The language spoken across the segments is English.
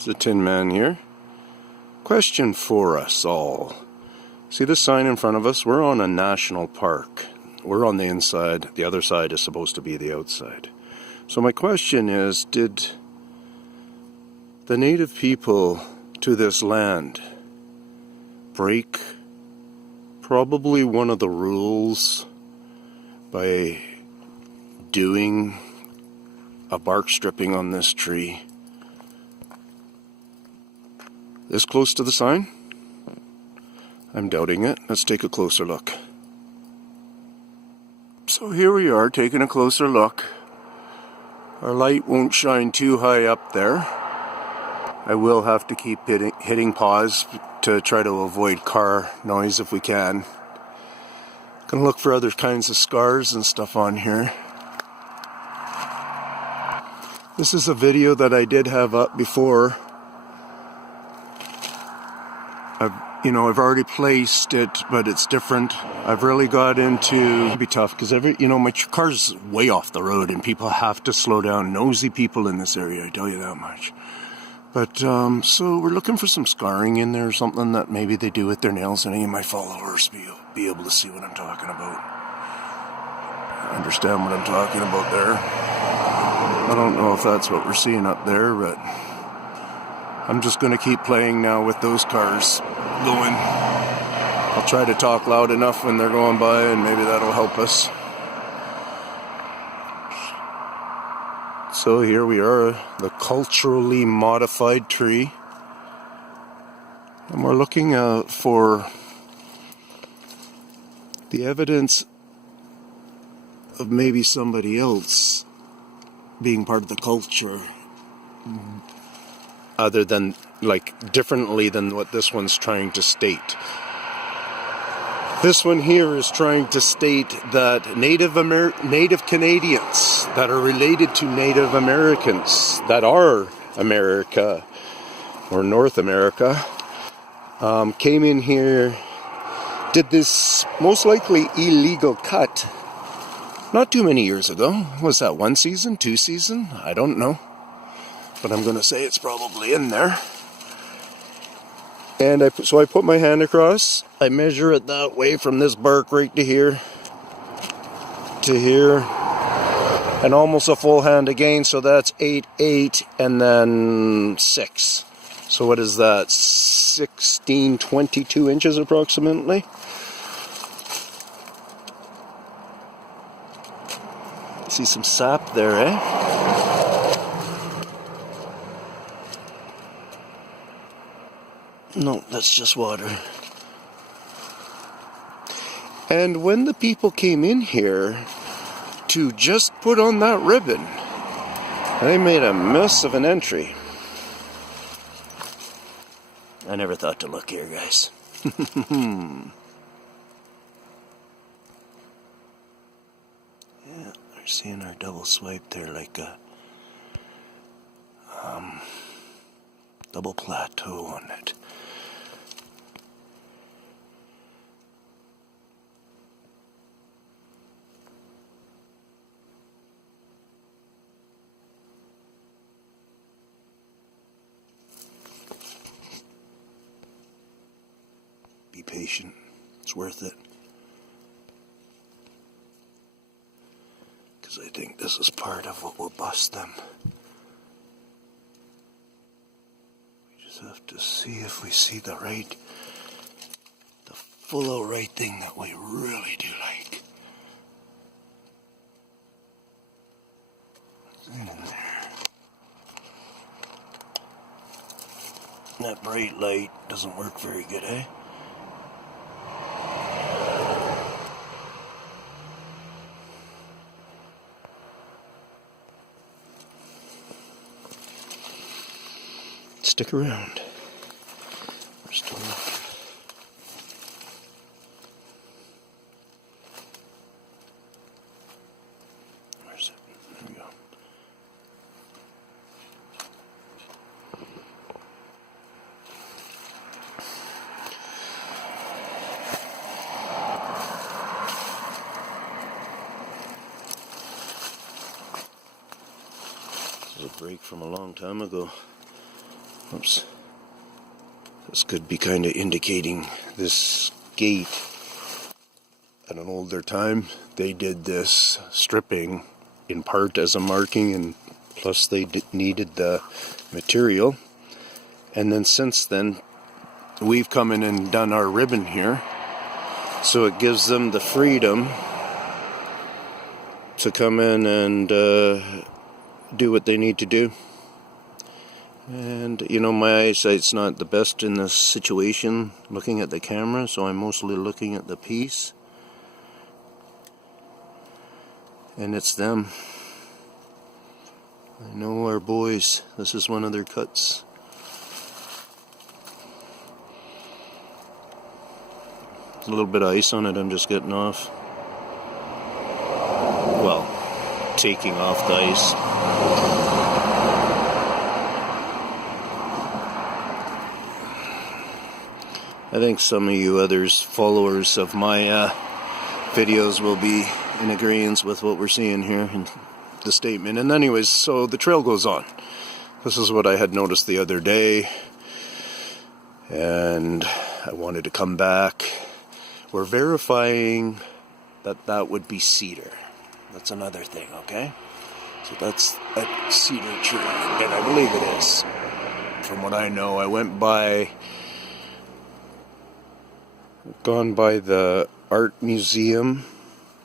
It's a Tin Man here. Question for us all. See this sign in front of us? We're on a national park. We're on the inside. The other side is supposed to be the outside. So my question is, did the native people to this land break probably one of the rules by doing a bark stripping on this tree this close to the sign? I'm doubting it. Let's take a closer look. So here we are taking a closer look. Our light won't shine too high up there. I will have to keep hitting pause to try to avoid car noise if we can. Gonna look for other kinds of scars and stuff on here. This is a video that I did have up before. I've already placed it, but it's different. I've really got into, it'd be tough because my car's way off the road and people have to slow down. Nosy people in this area, I tell you that much. But, so we're looking for some scarring in there or something that maybe they do with their nails. Any of my followers be able to see what I'm talking about. Understand what I'm talking about there. I don't know if that's what we're seeing up there, but I'm just going to keep playing now with those cars going. I'll try to talk loud enough when they're going by and maybe that'll help us. So here we are, the culturally modified tree. And we're looking for the evidence of maybe somebody else being part of the culture, other than, differently than what this one's trying to state. This one here is trying to state that Native Canadians that are related to Native Americans that are America, or North America, came in here, did this most likely illegal cut not too many years ago. Was that 1 season, 2 season? I don't know. But I'm going to say it's probably in there. And so I put my hand across. I measure it that way from this bark right to here. And almost a full hand again. So that's 8, 8, and then 6. So what is that? 16, 22 inches approximately. See some sap there, eh? No, that's just water. And when the people came in here to just put on that ribbon, they made a mess of an entry. I never thought to look here, guys. Yeah, we're seeing our double swipe there like a double plateau on it. Be patient. It's worth it. Because I think this is part of what will bust them. We just have to see if we see the full out right thing that we really do like. What's in there? That bright light doesn't work very good, eh? Stick around. We're still looking. Where's it? There we go. This is a break from a long time ago. Oops. This could be kind of indicating this gate. At an older time, they did this stripping in part as a marking, and plus they needed the material. And then since then, we've come in and done our ribbon here. So it gives them the freedom to come in and do what they need to do. And, you know, my eyesight's not the best in this situation, looking at the camera, so I'm mostly looking at the piece. And it's them. I know our boys. This is one of their cuts. There's a little bit of ice on it, I'm just getting off. Well, taking off the ice. I think some of you others, followers of my videos, will be in agreement with what we're seeing here in the statement. And anyways, so the trail goes on. This is what I had noticed the other day, and I wanted to come back. We're verifying that that would be cedar. That's another thing, okay? So that's a cedar tree, and I believe it is. From what I know, I gone by the art museum,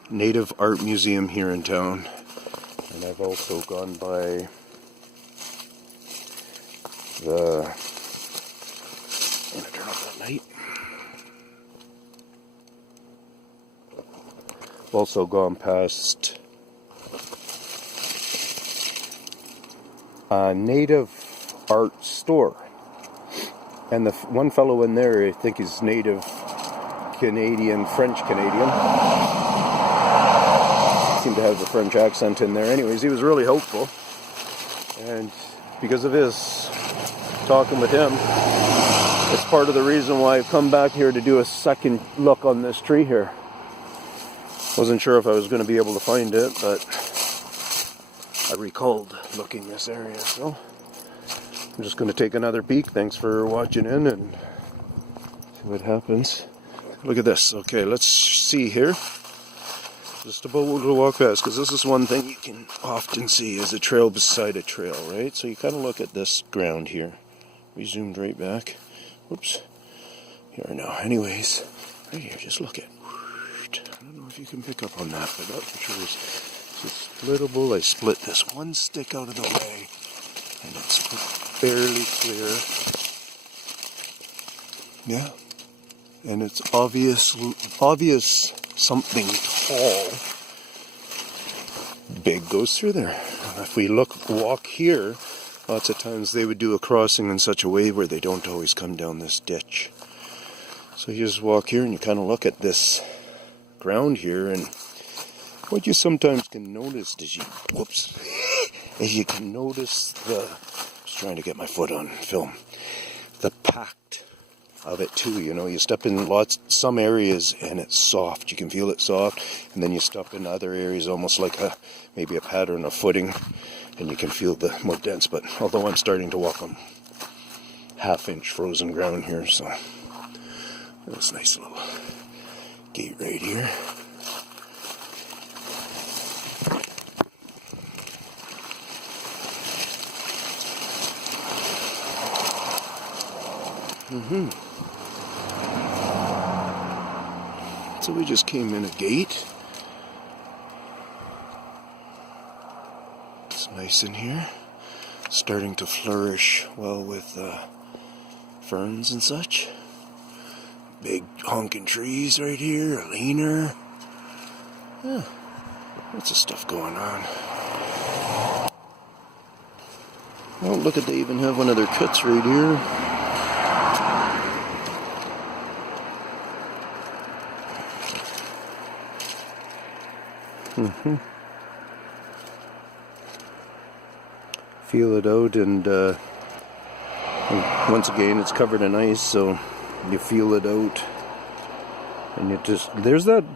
native art museum here in town, and I've also gone by the, I'm gonna turn off that light. Also gone past a native art store, and the one fellow in there, I think he's native Canadian, French Canadian. Seemed to have a French accent in there. Anyways, he was really helpful, and because of his talking with him, it's part of the reason why I've come back here to do a second look on this tree here. Wasn't sure if I was going to be able to find it, but I recalled looking this area, so I'm just going to take another peek. Thanks for watching in and see what happens. Look at this. Okay, let's see here. Just about to walk past, because this is one thing you can often see is a trail beside a trail, right? So you kind of look at this ground here. We zoomed right back. Whoops. Here now. Anyways, right here, just look at. I don't know if you can pick up on that, but that picture is splittable. I split this one stick out of the way, and it's barely clear. Yeah. And it's obvious something tall, big goes through there. If we walk here, lots of times they would do a crossing in such a way where they don't always come down this ditch. So you just walk here and you kind of look at this ground here, and what you sometimes can notice is you can notice I was trying to get my foot on film, the packed of it too. You know, you step in some areas and it's soft, you can feel it soft, and then you step in other areas almost like maybe a pattern of footing, and you can feel the more dense. But although I'm starting to walk on half-inch frozen ground here, so that's a nice little gate right here. So we just came in a gate. It's nice in here. Starting to flourish well with ferns and such. Big honking trees right here, a leaner. Yeah, lots of stuff going on. Oh, look at, they even have one of their cuts right here. Feel it out, and once again it's covered in ice, so you feel it out, and there's that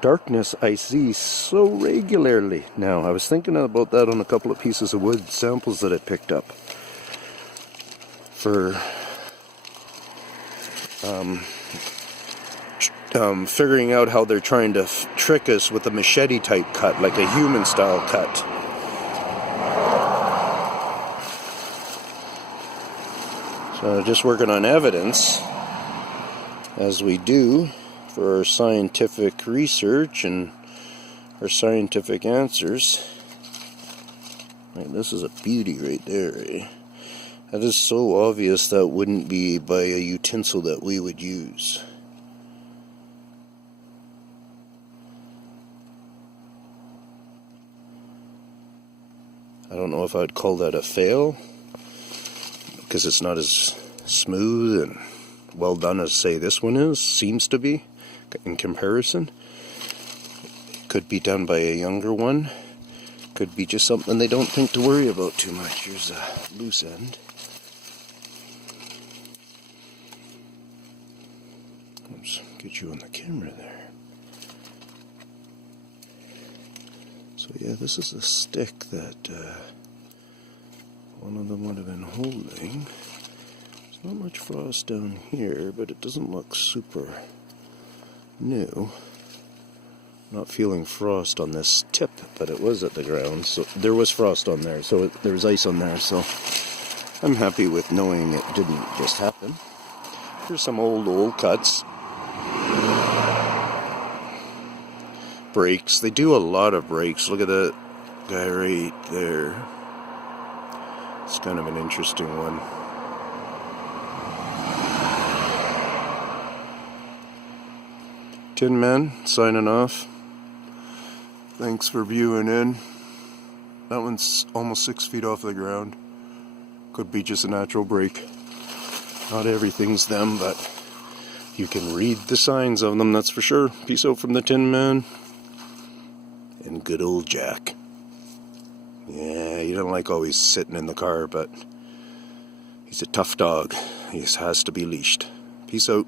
darkness I see so regularly now. I was thinking about that on a couple of pieces of wood samples that I picked up. for figuring out how they're trying to trick us with a machete type cut, like a human style cut. So just working on evidence, as we do for our scientific research and our scientific answers. Right, this is a beauty right there. Eh? That is so obvious that wouldn't be by a utensil that we would use. I don't know if I would call that a fail, because it's not as smooth and well done as, say, this one is, seems to be, in comparison. Could be done by a younger one. Could be just something they don't think to worry about too much. Here's a loose end. Let's get you on the camera there. So yeah, this is a stick that one of them would have been holding. There's not much frost down here, but it doesn't look super new. Not feeling frost on this tip, but it was at the ground, so there was frost on there, so there was ice on there, so I'm happy with knowing it didn't just happen. Here's some old cuts. Brakes. They do a lot of brakes. Look at that guy right there. It's kind of an interesting one. Tin Man, signing off. Thanks for viewing in. That one's almost 6 feet off the ground. Could be just a natural break. Not everything's them, but you can read the signs of them, that's for sure. Peace out from the Tin Man. And good old Jack. Yeah, he don't like always sitting in the car, but he's a tough dog. He has to be leashed. Peace out.